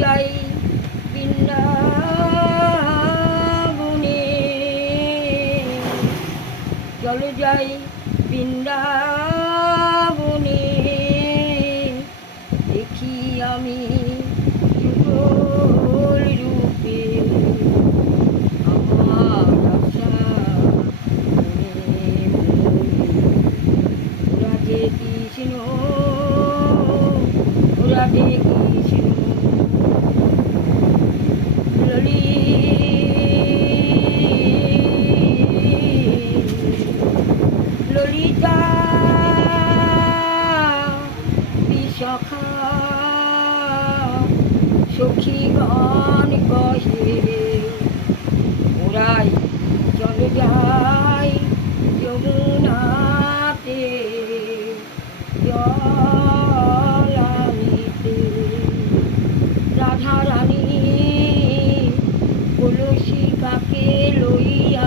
যাই বৃন্দাবনে, চলে যাই বৃন্দাবনে, দেখি আমি যুগল রূপে আমার আশা মনে মনে। রাধে কৃষ্ণ, রাধে কৃষ্ণ, ললিতা বিশাখা সখীগণ কহে, ওরাই চলে যায় যমুনাতে জল আনিতে। রাধা রানী কলসি কাকে লইয়া